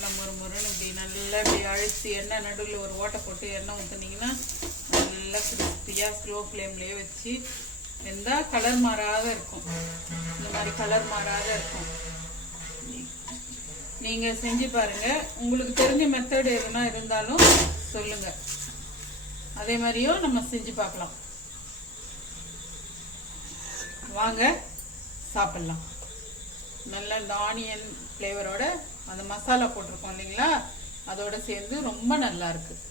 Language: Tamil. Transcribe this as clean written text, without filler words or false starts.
நல்லா மொறுமொறுன்னு இப்படி நல்லா இப்படி அழுத்தி எண்ணெய் நடுவில் ஒரு ஓட்டை போட்டு எண்ணெய் ஊற்றுனீங்கன்னா நல்லா கிறிஸ்பியாக ஸ்லோ ஃப்ளேம்லேயே வச்சு வெந்தால் கலர் மாறாத இருக்கும். இந்த மாதிரி கலர் மாறாத இருக்கும். நீங்கள் செஞ்சு பாருங்கள். உங்களுக்கு தெரிஞ்ச மெத்தட் எதுனா இருந்தாலும் சொல்லுங்கள். அதே மாதிரியும் நம்ம செஞ்சு பார்க்கலாம். வாங்க சாப்பிட்லாம். நல்லா இந்த ஆனியன் ஃப்ளேவரோட அந்த மசாலா போட்டிருக்கோம் இல்லைங்களா, அதோட சேர்ந்து ரொம்ப நல்லா இருக்குது.